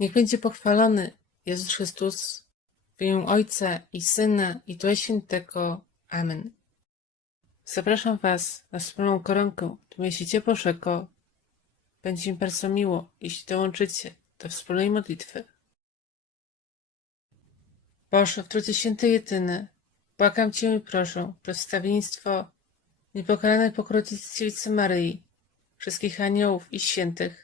Niech będzie pochwalony Jezus Chrystus w imię Ojca i Syna i Ducha Świętego. Amen. Zapraszam Was na wspólną koronkę w mieście Bożego. Będzie mi bardzo miło, jeśli dołączycie do wspólnej modlitwy. Boże, w Trójcy Święty Jedyny, błagam Cię i proszę, przedstawieństwo niepokalanej pokrowicy Dziewicy Maryi, wszystkich aniołów i świętych,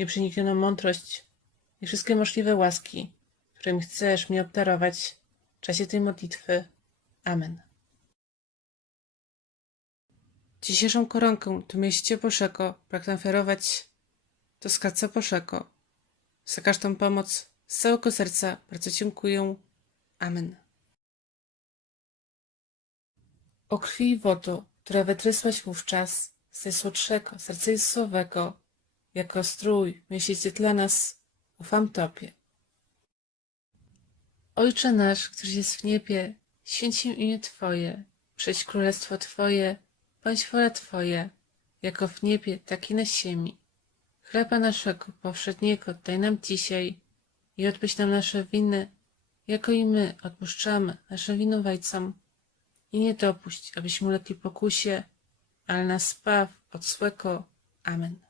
nieprzeniknioną mądrość i wszystkie możliwe łaski, którymi chcesz mnie obdarować w czasie tej modlitwy. Amen. Dzisiejszą koronkę do mieście Bożego pragnę do skarbca Bożego. Za każdą pomoc z całego serca bardzo dziękuję. Amen. O krwi i wodo, które wytrysłaś wówczas z najsłodszego serca Jezusowego, jako strój myślicie dla nas, ufam Tobie. Ojcze nasz, któryś jest w niebie, święć się imię Twoje, przyjdź królestwo Twoje, bądź wola Twoja, jako w niebie, tak i na ziemi. Chleba naszego powszedniego daj nam dzisiaj i odpuść nam nasze winy, jako i my odpuszczamy naszym winowajcom. I nie dopuść, abyśmy ulegli pokusie, ale nas zbaw od złego. Amen.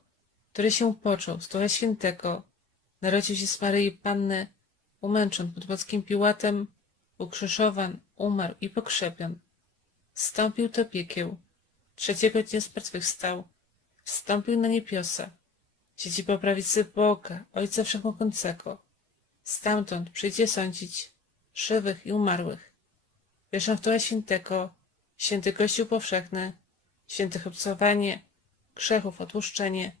który się począł Ducha Świętego, narodził się z Maryi Panny, umęczon pod Włockim Piłatem, ukrzyżowan, umarł i pokrzepion. Wstąpił do piekieł, trzeciego dnia zmartwychwstał, wstąpił na niebiosa, siedzi po prawicy Boga, Ojca Wszechmogącego. Stamtąd przyjdzie sądzić żywych i umarłych. Wierzę w Ducha Świętego, święty Kościół powszechny, świętych obcowanie, grzechów odłuszczenie,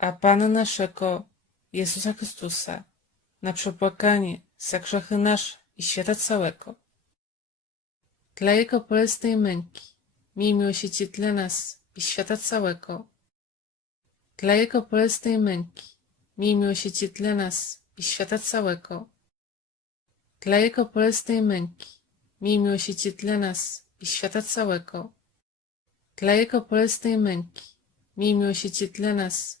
a Pana naszego, Jezusa Chrystusa, na przebłaganie za grzechy nasze i świata całego. Dla Jego bolesnej męki, miej miłosierdzie dla nas i świata całego. Dla Jego bolesnej męki, miej miłosierdzie dla nas i świata całego. Dla Jego bolesnej męki, miej miłosierdzie dla nas i świata całego. Dla Jego bolesnej męki, miej miłosierdzie dla nas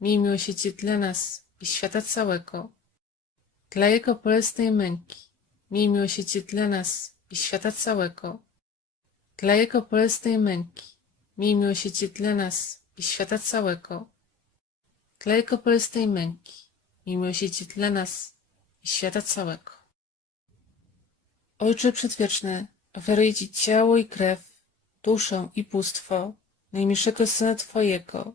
miej miłosierdzie dla nas i świata całego. Dla Jego bolesnej męki, miej miłosierdzie dla nas i świata całego. Dla Jego bolesnej męki, miej miłosierdzie dla nas i świata całego. Dla Jego bolesnej męki, miej miłosierdzie dla nas i świata całego. Ojcze Przedwieczny, ofiaruję Ci ciało i krew, duszę i bóstwo najmilszego Syna Twojego,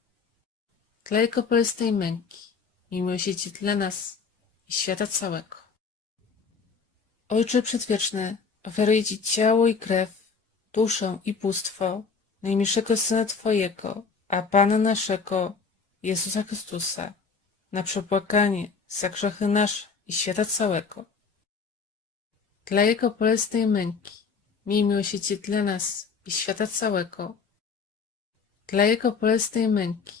Dla Jego bolesnej męki, miłosierdzie dla nas i świata całego. Ojcze Przedwieczny, ofiaruję Ci ciało i krew, duszę i bóstwo najmilszego Syna Twojego, a Pana naszego, Jezusa Chrystusa, na przepłakanie za grzechy nasze i świata całego. Dla Jego bolesnej męki, miej miłosierdzie dla nas i świata całego. Dla Jego bolesnej męki,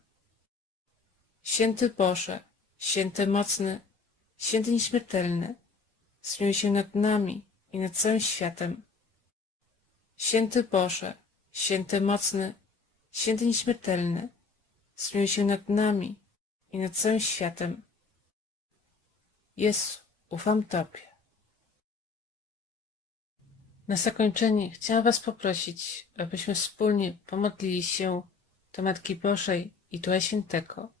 Święty Boże, Święty Mocny, Święty Nieśmiertelny, zmiłuj się nad nami i nad całym światem. Święty Boże, Święty Mocny, Święty Nieśmiertelny, zmiłuj się nad nami i nad całym światem. Jezu, ufam Tobie. Na zakończenie chciałam Was poprosić, abyśmy wspólnie pomodlili się do Matki Bożej i Ducha Świętego.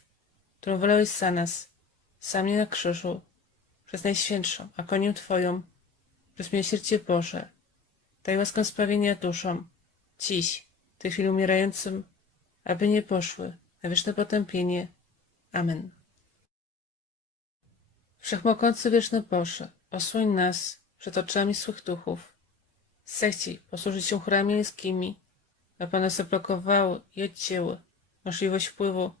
którą wolałeś za nas, za mnie na krzyżu, przez Najświętszą agonię Twoją, przez miłosierdzie Boże, daj łaskę sprawienia duszom, dziś, w tej chwili umierającym, aby nie poszły na wieczne potępienie. Amen. Wszechmogący wieczny Boże, osłoń nas przed oczami złych duchów. Zechciej posłużyć się chórami miejskimi, aby one zablokowały i odcięły możliwość wpływu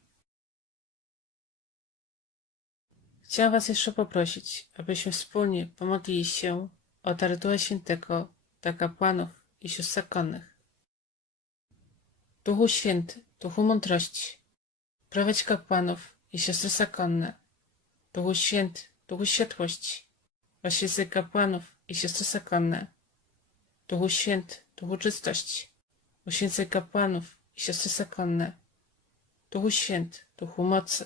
Chciałam Was jeszcze poprosić, abyśmy wspólnie pomodlili się o Ducha Świętego dla kapłanów i sióstr zakonnych. Duchu Święty, Duchu Mądrości, prowadź kapłanów i siostry zakonne. Duchu Święty, Duchu Światłości, oświecaj kapłanów i siostry zakonne. Duchu Święty, Duchu Czystości, uświęcaj kapłanów i siostry zakonne. Duchu Święty, Duchu Mocy,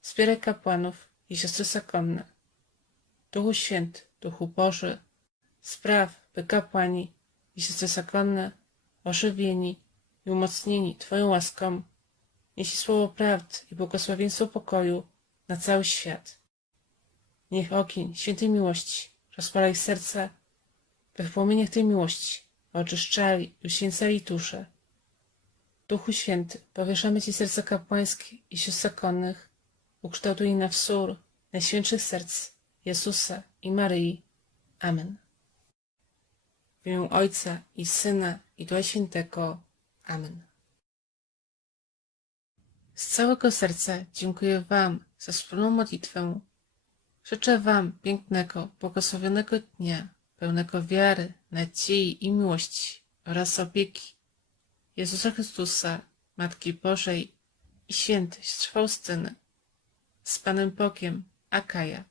wspieraj kapłanów i siostry zakonne. Duchu Święty, Duchu Boży, spraw, by kapłani i siostry zakonne, ożywieni i umocnieni Twoją łaską, nieśli słowo prawdy i błogosławieństwo pokoju na cały świat. Niech ogień świętej miłości rozpala ich serca, by w płomieniach tej miłości oczyszczali i uświęcali dusze. Duchu Święty, powieszamy Ci serca kapłańskie i sióstr zakonnych, ukształtuj na wzór najświętszych serc Jezusa i Maryi. Amen. W imię Ojca i Syna i Ducha Świętego. Amen. Z całego serca dziękuję Wam za wspólną modlitwę. Życzę Wam pięknego, błogosławionego dnia, pełnego wiary, nadziei i miłości oraz opieki Jezusa Chrystusa, Matki Bożej i świętej Faustyny. Z Panem Bogiem, Akaja.